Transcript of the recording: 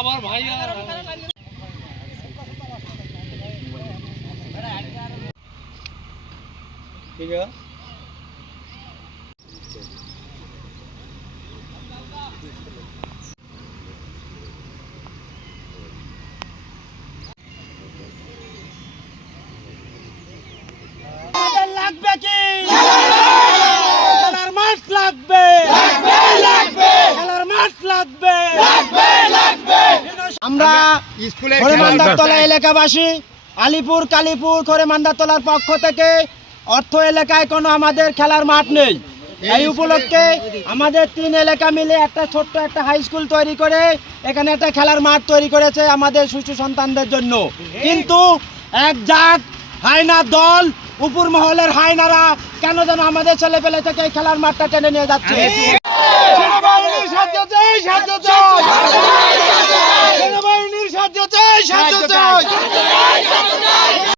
আমার ভাই ঠিক আছে। লাগবে কি খেলার মাঠ লাগবে খেলার মাঠ লাগবে। আমরা খড়েমান্দারতলা এলাকাবাসী আলিপুর কালীপুর খড়েমান্দারতলার পক্ষ থেকে অর্থ এলাকায় কোনো আমাদের খেলার মাঠ নেই। এই উপলক্ষে আমাদের 3 এলাকা মিলে একটা ছোট্ট একটা হাই স্কুল তৈরি করে এখানে একটা খেলার মাঠ তৈরি করেছে আমাদের শিশু সন্তানদের জন্য। কিন্তু এক জাত হায়নার দল, উপর মহলের হায়নারা কেন যেন আমাদের ছেলেপেলে থেকে এই খেলার মাঠটা টেনে নিয়ে যাচ্ছে। সেনাবাহিনীর সাহায্য চাই, সাহায্য চাই। সেনাবাহিনীর সাহায্য চাই, সাহায্য চাই।